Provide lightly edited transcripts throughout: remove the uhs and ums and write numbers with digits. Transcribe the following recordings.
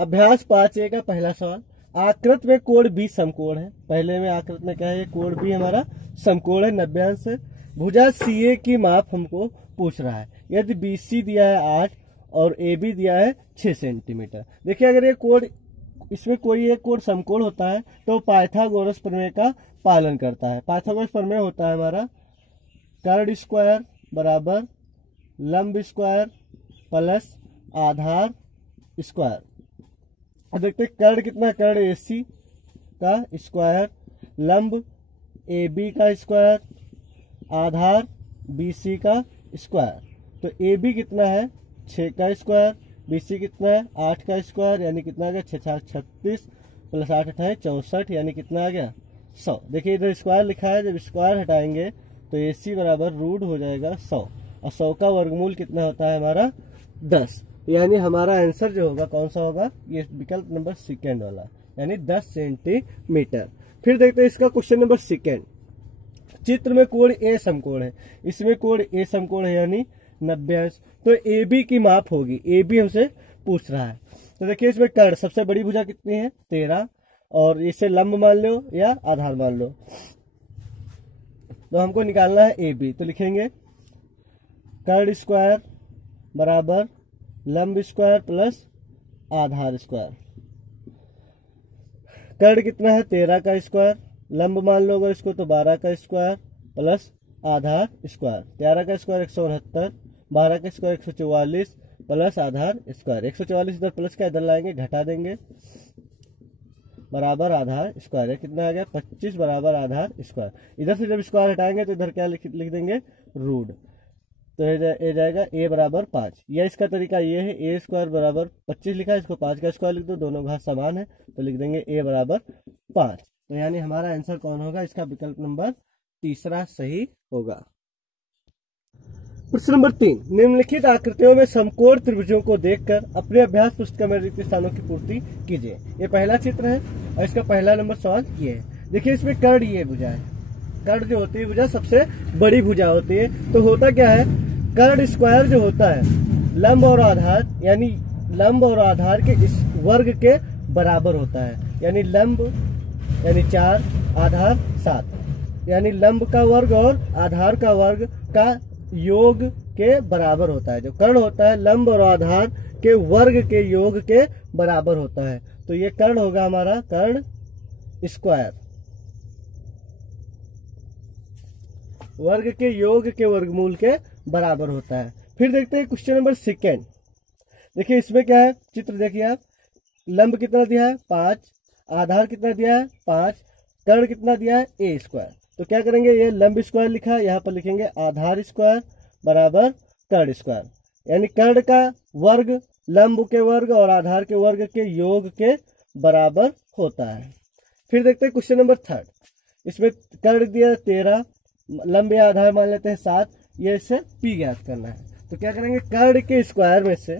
अभ्यास 5A का पहला सवाल, आकृत में कोण बी समकोण है। पहले में आकृत में क्या है, कोण बी हमारा समकोण है 90 अंश से। भुजा CA की माप हमको पूछ रहा है। यदि BC दिया है 8 और AB दिया है 6 सेंटीमीटर। देखिए अगर ये कोण, इसमें कोई एक कोण समकोण होता है तो पाइथागोरस प्रमेय का पालन करता है। पाइथागोरस प्रमेय होता है हमारा कर्ण स्क्वायर बराबर लंब स्क्वायर प्लस आधार स्क्वायर। अब देखते हैं कर्ण कितना, कर्ण AC का स्क्वायर, लंब AB का स्क्वायर, आधार BC का स्क्वायर। तो AB कितना है 6 का स्क्वायर, BC कितना है 8 का स्क्वायर, यानी कितना आ गया 6 36 प्लस 8 अठाई 64, यानी कितना आ गया 100। देखिए इधर स्क्वायर लिखा है, जब स्क्वायर हटाएंगे तो AC बराबर रूट हो जाएगा 100 और 100 का वर्गमूल कितना होता है हमारा 10। यानी हमारा आंसर जो होगा कौन सा होगा, ये विकल्प नंबर सेकेंड वाला, यानी 10 सेंटीमीटर। फिर देखते हैं इसका क्वेश्चन नंबर सेकेंड। चित्र में कोण A समकोण है, इसमें कोण A समकोण है यानी 90 अंश। तो AB की माप होगी, AB हमसे पूछ रहा है। तो देखिए इसमें कर्ण सबसे बड़ी भुजा कितनी है 13, और इसे लंब मान लो या आधार मान लो। तो हमको निकालना है AB, तो लिखेंगे कर्ण स्क्वायर बराबर लंब स्क्वायर प्लस आधार स्क्वायर। कर्ण कितना है 13 का स्क्वायर, लंब मान लो अगर इसको तो 12 का स्क्वायर प्लस आधार स्क्वायर। 13 का स्क्वायर 169, 12 का स्क्वायर 144 प्लस आधार स्क्वायर। 144 इधर प्लस का इधर लाएंगे, घटा देंगे, बराबर आधार स्क्वायर। कितना आ गया 25 बराबर आधार स्क्वायर। इधर से जब स्क्वायर हटाएंगे तो इधर क्या लिख देंगे रूट। तो ये जाएगा A बराबर 5। या इसका तरीका ये है, A स्क्वायर बराबर 25 लिखा है, इसको 5 का स्क्वायर लिख दो, दोनों घात समान है तो लिख देंगे A बराबर 5। तो यानी हमारा आंसर कौन होगा, इसका विकल्प नंबर तीसरा सही होगा। प्रश्न नंबर 3, निम्नलिखित आकृतियों में समकोण त्रिभुजों को देखकर अपने अभ्यास पुस्तक में रिक्त स्थानों की पूर्ति कीजिए। ये पहला चित्र है और इसका पहला नंबर सवाल ये है। देखिए इसमें कर्ण ये भुजा है, कर्ण जो होती है भुजा सबसे बड़ी भुजा होती है। तो होता क्या है, कर्ण स्क्वायर जो होता है लंब और आधार, यानी लंब और आधार के इस वर्ग के बराबर होता है। यानी लंब यानी 4, आधार 7, यानी लंब का वर्ग और आधार का वर्ग का योग के बराबर होता है। जो कर्ण होता है लंब और आधार के वर्ग के योग के बराबर होता है। तो ये कर्ण होगा हमारा कर्ण स्क्वायर, वर्ग के योग के वर्गमूल के बराबर होता है। फिर देखते हैं क्वेश्चन नंबर सेकेंड। देखिए इसमें क्या है, चित्र देखिए आप, लंब कितना दिया है 5, आधार कितना दिया है 5, कर्ण कितना दिया है A स्क्वायर। तो क्या करेंगे, ये लंब स्क्वायर लिखा है, यहाँ पर लिखेंगे आधार स्क्वायर बराबर कर्ण स्क्वायर। यानी कर्ण का वर्ग लंब के वर्ग और आधार के वर्ग के योग के बराबर होता है। फिर देखते हैं क्वेश्चन नंबर थर्ड। इसमें कर्ण दिया 13, लंब या आधार मान लेते हैं 7, ये इससे P ज्ञात करना है। तो क्या करेंगे, कर्ण के स्क्वायर में से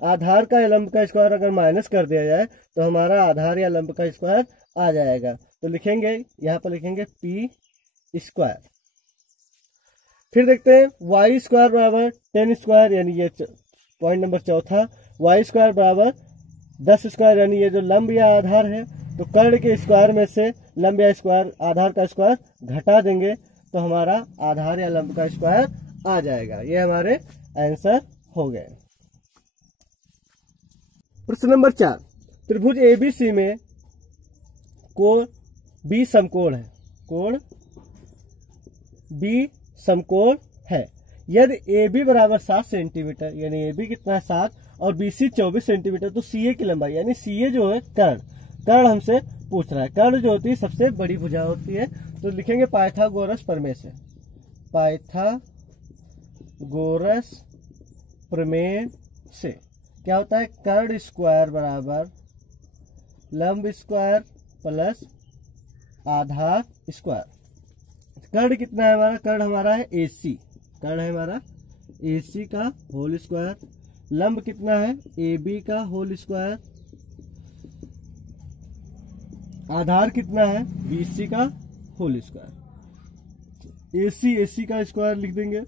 आधार का या लंब का स्क्वायर अगर माइनस कर दिया जाए तो हमारा आधार या लंब का स्क्वायर आ जाएगा। तो लिखेंगे, यहाँ पर लिखेंगे P स्क्वायर। फिर देखते हैं y स्क्वायर बराबर 10 स्क्वायर, यानी ये पॉइंट नंबर चौथा, y स्क्वायर बराबर 10 स्क्वायर, यानी ये जो लंब या आधार है। तो कर्ण के स्क्वायर में से लंब या स्क्वायर आधार का स्क्वायर घटा देंगे तो हमारा आधार या लंब का स्क्वायर आ जाएगा। ये हमारे आंसर हो गए। प्रश्न नंबर 4, त्रिभुज ABC में कोण B समकोण है, कोण B समकोण है। यदि AB बराबर 7 सेंटीमीटर, यानी AB कितना है 7 और BC 24 सेंटीमीटर, तो CA की लंबाई, यानी CA जो है कर्ण हमसे पूछ रहा है। कर्ण जो होती है सबसे बड़ी भुजा होती है। तो लिखेंगे पाइथागोरस प्रमेय से, पाइथागोरस प्रमेय से क्या होता है, कर्ण स्क्वायर बराबर लंब स्क्वायर प्लस आधार स्क्वायर। कर्ण कितना है हमारा, कर्ण हमारा है AC, कर्ण है हमारा AC का होल स्क्वायर। लंब कितना है AB का होल स्क्वायर। आधार कितना है BC का होल स्क्वायर। AC का स्क्वायर लिख देंगे,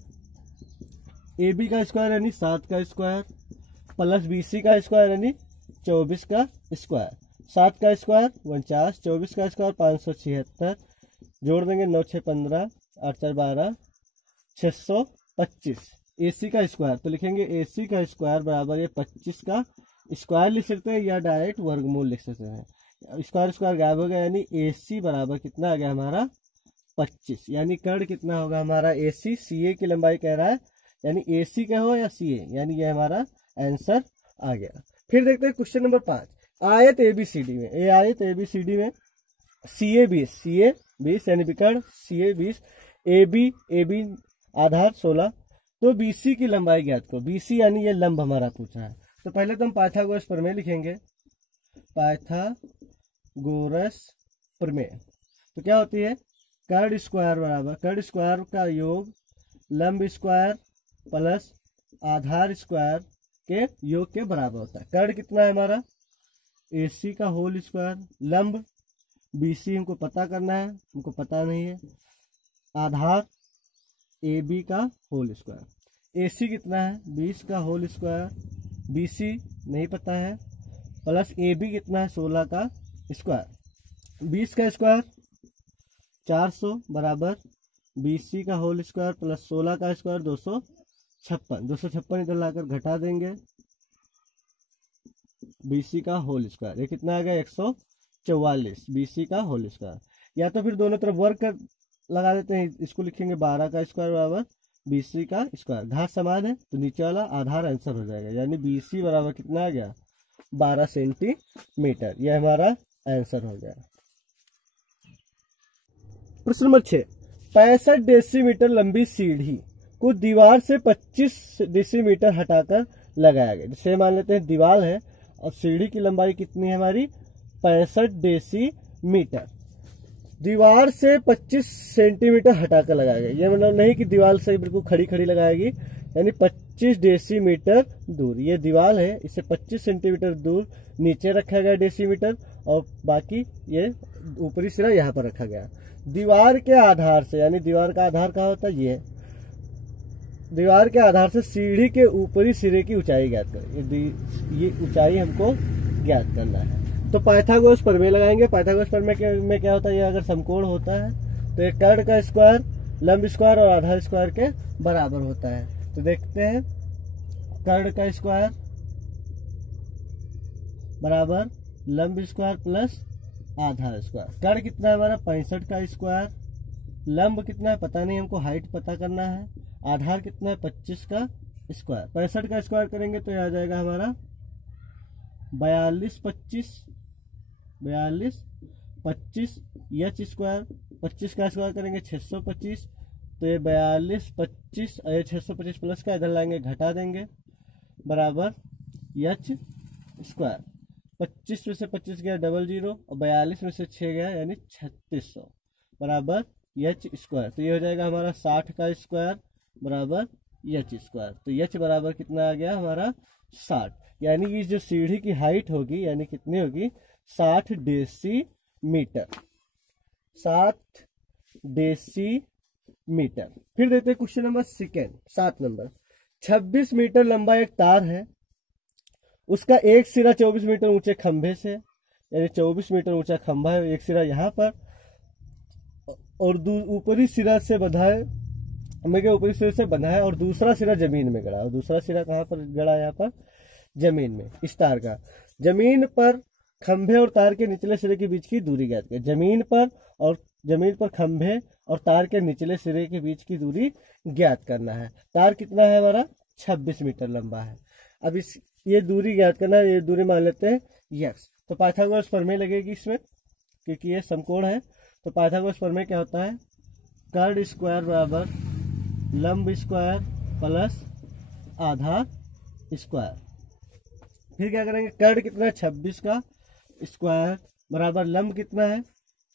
AB का स्क्वायर यानी 7 का स्क्वायर प्लस BC का स्क्वायर यानी 24 का स्क्वायर, 7 का स्क्वायर 49, 24 का स्क्वायर 576, जोड़ देंगे 9 6 15, 8 4 12, 625। AC का स्क्वायर तो लिखेंगे AC का स्क्वायर बराबर ये 25 का स्क्वायर लिख सकते हैं या डायरेक्ट वर्गमूल लिख सकते हैं। स्क्वायर स्क्वायर गायब हो गया, यानी AC बराबर कितना आ गया हमारा 25। यानी कर्ण कितना होगा हमारा AC, CA की लंबाई कह रहा है, यानी AC का हो या CA, यानी ये हमारा आंसर आ गया। फिर देखते हैं क्वेश्चन नंबर 5। आयत ABCD में, ये आयत ABCD में CA 20 यानी विकर्ण CA 20, AB आधार 16, तो BC की लंबाई ज्ञात करो। BC यानी ये लंब हमारा पूछा है। तो पहले तो हम पाइथागोरस प्रमेय लिखेंगे, पाइथागोरस प्रमेय। तो क्या होती है, कर्ण स्क्वायर बराबर कर्ण स्क्वायर का योग लंब स्क्वायर प्लस आधार स्क्वायर के योग के बराबर होता है। कर्ण कितना है हमारा AC का होल स्क्वायर, लंब BC हमको पता करना है, हमको पता नहीं है, आधार AB का होल स्क्वायर। AC कितना है 20 का होल स्क्वायर, BC नहीं पता है, प्लस AB कितना है 16 का स्क्वायर। 20 का स्क्वायर 400 बराबर BC का होल स्क्वायर प्लस 16 का स्क्वायर 256 इधर लाकर घटा देंगे, BC का होल स्क्वायर ये कितना आ गया 144 BC का होल स्क्वायर। या तो फिर दोनों तरफ वर्ग कर लगा देते हैं, इसको लिखेंगे 12 का स्क्वायर बराबर BC का स्क्वायर। घात समान है तो नीचे वाला आधार आंसर हो जाएगा, यानी BC बराबर कितना आ गया 12 सेंटीमीटर, यह हमारा आंसर हो गया। प्रश्न नंबर 6। 65 डेसीमीटर लंबी सीढ़ी को दीवार से 25 डेसीमीटर हटाकर लगाया गया। जैसे मान लेते हैं दीवार है और सीढ़ी की लंबाई कितनी है हमारी 65 डेसीमीटर, दीवार से 25 सेंटीमीटर हटाकर लगाया गया। ये मतलब नहीं कि दीवार से बिल्कुल खड़ी खड़ी लगाएगी, यानी 25 डेसीमीटर दूर। ये दीवार है, इसे 25 सेंटीमीटर दूर नीचे रखा गया डेसीमीटर, और बाकी ये ऊपरी सिरा यहाँ पर रखा गया। दीवार के आधार से, यानी दीवार का आधार कहाँ होता है, ये दीवार के आधार से सीढ़ी के ऊपरी सिरे की ऊंचाई ज्ञात करें। ये ऊंचाई हमको ज्ञात करना है। तो पाइथागोरस प्रमेय लगाएंगे। पाइथागोरस प्रमेय में क्या होता है, ये अगर समकोण होता है तो ये कर्ण का स्क्वायर लंब स्क्वायर और आधार स्क्वायर के बराबर होता है। तो देखते हैं, कर्ण का स्क्वायर बराबर लंब स्क्वायर प्लस आधार स्क्वायर। कर्ण कितना है हमारा 65 का स्क्वायर, लंब कितना है पता नहीं, हमको हाइट पता करना है, आधार कितना है 25 का स्क्वायर। 65 का स्क्वायर करेंगे तो यह आ जाएगा हमारा 42 25 एच स्क्वायर। 25 का स्क्वायर करेंगे 625, तो ये 42 25 और ये 625 प्लस का इधर लाएंगे घटा देंगे बराबर एच स्क्वायर। 25 में से 25 गया 00 और 42 में से 6 गया यानी 3600 बराबर एच स्क्वायर। तो ये हो जाएगा हमारा 60 का स्क्वायर बराबर एच स्क्वायर। तो एच बराबर कितना आ गया हमारा 60, यानी ये जो सीढ़ी की हाइट होगी यानी कितनी होगी 60 डेसीमीटर। 60 डेसीमीटर। फिर देते हैं क्वेश्चन नंबर 7 नंबर। 26 मीटर लंबा एक तार है, उसका एक सिरा 24 मीटर ऊंचे खंभे से, यानी 24 मीटर ऊंचा खंभा है, एक सिरा यहाँ पर और ऊपरी सिरा से बंधा है, खंभे के ऊपरी सिरे से बंधा है, और दूसरा सिरा जमीन में गड़ा। और दूसरा सिरा कहाँ पर गड़ा, यहाँ पर जमीन में। इस तार का जमीन पर खंभे और तार के निचले सिरे के बीच की दूरी ज्ञात करें। जमीन पर खंभे और तार के निचले सिरे के बीच की दूरी ज्ञात करना है। तार कितना है हमारा 26 मीटर लंबा है। अब ये दूरी ज्ञात करना है, ये दूरी मान लेते हैं यक्स। तो पाइथागोरस प्रमेय लगेगी इसमें, क्योंकि ये समकोण है। तो पाइथागोरस प्रमेय क्या होता है, कर्ण स्क्वायर बराबर लंब स्क्वायर प्लस आधार स्क्वायर। फिर क्या करेंगे, कर्ण कितना है 26 का स्क्वायर बराबर लंब कितना है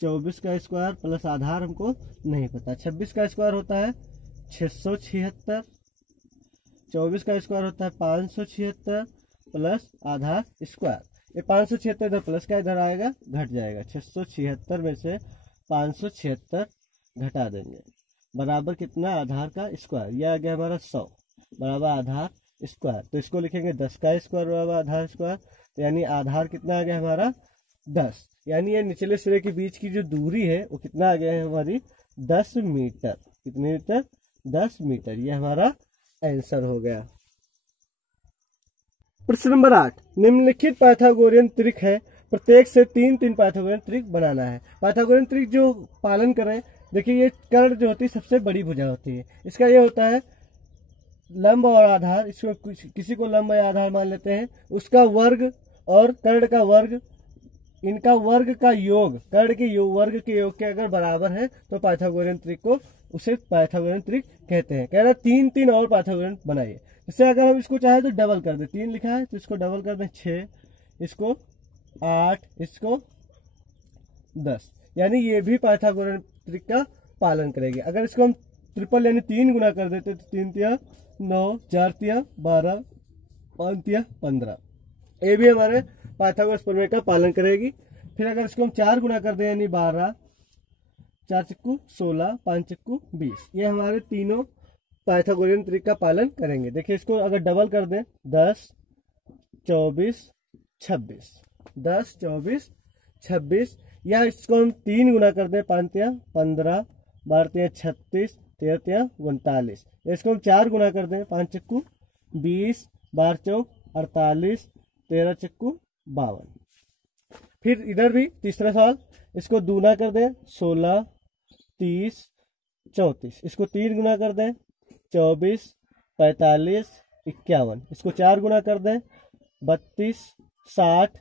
24 का स्क्वायर प्लस आधार हमको नहीं पता। 26 का स्क्वायर होता है 676, 24 का स्क्वायर होता है 576 प्लस आधार स्क्वायर। ये 576 इधर प्लस का इधर आएगा घट जाएगा, 676 में से 576 घटा देंगे बराबर कितना आधार का स्क्वायर। यह आ गया हमारा 100 बराबर आधार स्क्वायर। तो इसको लिखेंगे 10 का स्क्वायर बराबर आधार स्क्वायर। तो यानी आधार कितना आ गया हमारा 10, यानी ये निचले सिरे के बीच की जो दूरी है वो कितना आ गया है हमारी 10 मीटर। कितने मीटर? 10 मीटर। ये हमारा आंसर हो गया। प्रश्न नंबर 8, निम्नलिखित पाइथागोरियन त्रिक है, प्रत्येक से 3 पाइथागोरियन त्रिक बनाना है। पाइथागोरियन त्रिक जो पालन करें, देखिए ये कर्ण जो होती है सबसे बड़ी भुजा होती है, इसका ये होता है लंब और आधार, इसको किसी को लंब या आधार मान लेते हैं, उसका वर्ग और कर्ण का वर्ग, इनका वर्ग का योग, कर्ण के वर्ग के योग के अगर बराबर है तो पाइथागोरियन त्रिक को उसे पाइथागोरियन त्रिक कहते हैं। कह रहा 3 और पाइथागोरियन बनाइए। जैसे अगर हम इसको चाहे तो डबल कर दे, 3 लिखा है तो इसको डबल कर दें 6, इसको 8, इसको 10, यानी ये भी पाइथागोरियन त्रिक का पालन करेगी। अगर इसको हम ट्रिपल यानी 3 गुना कर देते तो 3 तिया 9, 4 तिया 12, 5 तिया 15, ये भी हमारे पाइथागोरस प्रमेय का पालन करेगी। फिर अगर इसको हम 4 गुना कर दें यानी 12, 4 चक्कू 16, 5 चक्कू 20, ये हमारे तीनों पाइथागोरियन त्रिक का पालन करेंगे। देखिए इसको अगर डबल कर दें 10, 24, 26, 10, 24, 26, या इसको हम 3 गुना कर दें 5 तिया 15, 12 तिया 36, 13 तिया 39, इसको हम 4 गुना कर दें 5 चक्कू 20, 12 चौक 48, 13 चक्कू 52। फिर इधर भी तीसरा सवाल, इसको दूना कर दें 16, 30, 34, इसको 3 गुना कर दें 24, 45, 51, इसको 4 गुना कर दें 32, 60,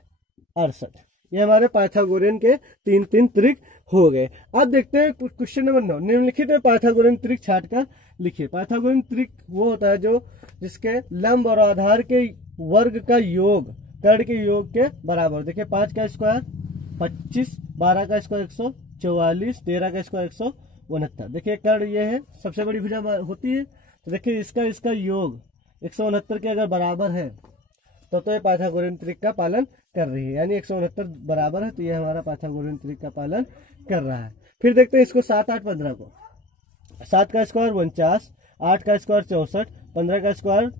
68। ये हमारे पाइथागोरियन के 3 त्रिक हो गए। अब देखते हैं क्वेश्चन नंबर 9, निम्नलिखित में पाइथागोरियन त्रिक छाट कर लिखिए। पाइथागोरियन त्रिक वो होता है जो जिसके लंब और आधार के वर्ग का योग कर्ण के योग के बराबर। देखिए 5 का स्क्वायर 25, 12 का स्क्वायर 144, 13 का स्क्वायर 169। देखिए कर्ण ये है, सबसे बड़ी भुजा होती है, तो देखिए इसका योग 169 के अगर बराबर है तो ये पाइथागोरियन त्रिक का पालन कर रही है, यानी 169 बराबर है तो ये हमारा पाइथागोरियन त्रिक का पालन कर रहा है। फिर देखते हैं इसको 7, 8, 15 को। 7 का स्क्वायर 49, 8 का स्क्वायर 64, 15 का स्क्वायर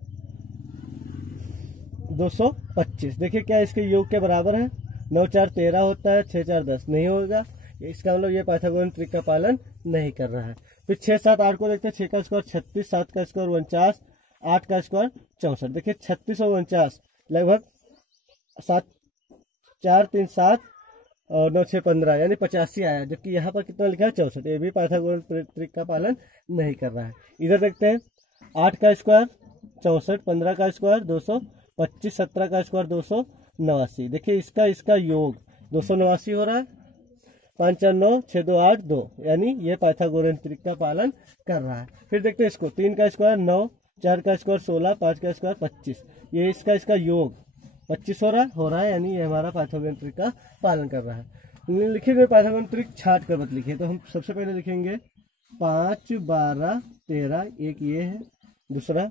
225। देखिए क्या इसके योग के बराबर है? 9, 4, 13 होता है, 6, 4, 10 नहीं होगा, इसका मतलब ये पाइथागोरियन त्रिक का पालन नहीं कर रहा है। फिर 6, 7, 8 को देखते हैं। 6 का स्क्वायर 36, 7 का स्क्वायर 49, 8 का स्क्वायर 64। देखिए 36 और 49 लगभग 7, 4, 3, 7 और 9, 6, 15 यानी 85 आया, जबकि यहाँ पर कितना लिखा है 64। ये भी पाइथागोरियन त्रिक का पालन नहीं कर रहा है। इधर देखते हैं 8 का स्क्वायर 64, 15 का स्क्वायर 225, 17 का स्क्वायर 289। देखिए इसका योग 289 हो रहा है। 5, 4, 9, 6, 2, 8, 2, यानी ये पाइथागोरियन त्रिक का पालन कर रहा है। फिर देखते हैं इसको 3 का स्क्वायर 9, 4 का स्क्वायर 16, 5 का स्क्वायर 25, ये इसका योग 25 हो रहा है, यानी ये हमारा पाइथागोरियन त्रिक का पालन कर रहा है। लिखिए में पाइथागोरियन त्रिक छाट कर मत लिखिए, तो हम सबसे पहले लिखेंगे 5, 12, 13, एक ये है, दूसरा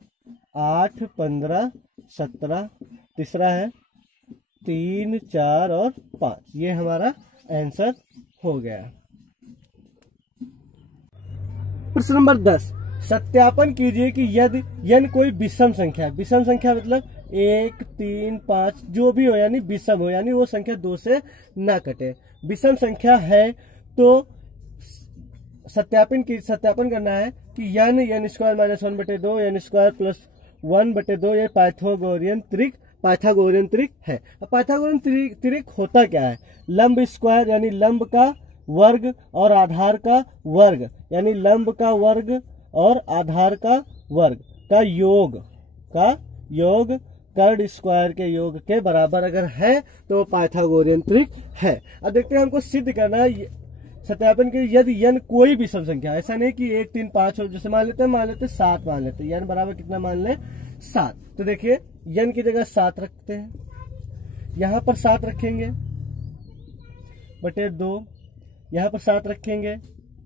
8, 15, 17, तीसरा है 3, 4 और 5, ये हमारा आंसर हो गया। प्रश्न नंबर 10, सत्यापन कीजिए कि यदि n कोई विषम संख्या है। विषम संख्या मतलब 1, 3, 5 जो भी हो, यानी विषम हो, यानी वो संख्या 2 से ना कटे। विषम संख्या है तो सत्यापन करना है कि n square minus 1/2, n square plus 1/2 ये पाइथागोरियन त्रिक है। अब पाइथागोरियन त्रिक होता क्या है? लंब स्क्वायर यानी लंब का वर्ग और आधार का वर्ग, यानी लंब का वर्ग और आधार का वर्ग का योग कर्ण स्क्वायर के योग के बराबर अगर है तो पाइथागोरियन त्रिक है। अब देखते हैं हमको सिद्ध करना है सत्यापन के यदि n कोई विषम संख्या, ऐसा नहीं कि 1, 3, 5 हो, जैसे मान लेते हैं 7 मान लेते हैं, n बराबर कितना मान ले 7। तो देखिए n की जगह 7 रखते हैं, यहाँ पर 7 रखेंगे बटे 2, यहाँ पर 7 रखेंगे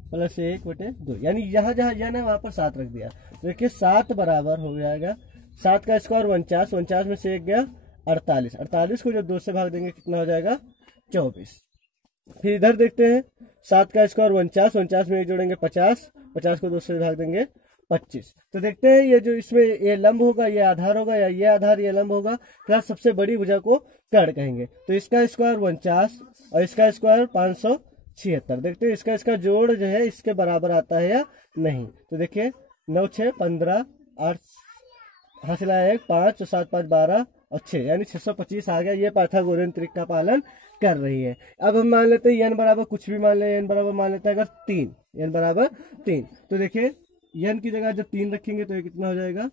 प्लस 1 बटे 2, यानी यहाँ जहाँ n है वहां पर 7 रख दिया। देखिए 7 बराबर हो जाएगा 7 का स्क्वायर 49, 49 में से 1 गया 48, 48 को जब 2 से भाग देंगे कितना हो जाएगा 24। फिर इधर देखते हैं 7 का स्क्वायर 49, 49 में 1 जोड़ेंगे 50, 50 को 2 से भाग देंगे 25। तो देखते हैं ये जो इसमें ये लंब होगा ये आधार होगा, या ये आधार ये लंब होगा, फिर सबसे बड़ी भुजा को कर्ण कहेंगे। तो इसका स्क्वायर 49 और इसका स्क्वायर 576। देखते हैं इसका जोड़ जो है इसके बराबर आता है या नहीं। तो देखिए 9 6 15 8 हासिल आया 1 5 और 7 5 12 और 6 यानी 625 आ गया। ये पाइथागोरियन त्रिक का पालन कर रही है। अब हम मान लेते हैं n बराबर कुछ भी मान ले, n बराबर मान लेते हैं अगर 3, n बराबर 3। तो देखिए n की जगह जब 3 रखेंगे तो ये कितना हो जाएगा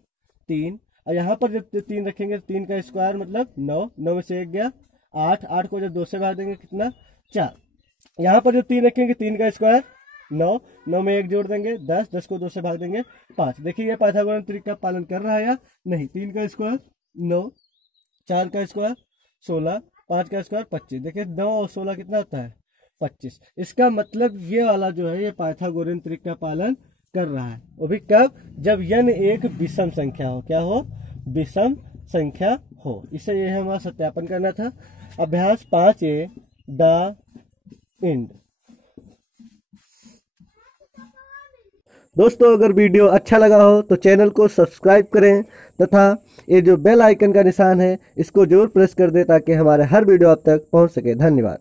3, और यहाँ पर जब 3 रखेंगे तो 3 का स्क्वायर मतलब 9, 9 में से 1 गया 8, 8 को जब 2 से भाग देंगे कितना 4। यहाँ पर जब 3 रखेंगे 3 का स्क्वायर 9, 9 में 1 जोड़ देंगे 10, 10 को 2 से भाग देंगे 5। देखिए ये पाइथागोरस त्रिक का पालन कर रहा है या नहीं। 3 का स्क्वायर 9, 4 का स्क्वायर 16, 5 का स्क्वायर 25। देखिए 9 और 16 कितना होता है 25। इसका मतलब ये वाला जो है ये पाइथागोरियन त्रिक का पालन कर रहा है। वो भी कब, जब n एक विषम संख्या हो। क्या हो, विषम संख्या हो। इसे ये हमारा सत्यापन करना था। अभ्यास 5A द एंड। दोस्तों अगर वीडियो अच्छा लगा हो तो चैनल को सब्सक्राइब करें तथा ये जो बेल आइकन का निशान है इसको जरूर प्रेस कर दें ताकि हमारे हर वीडियो आप तक पहुंच सके। धन्यवाद।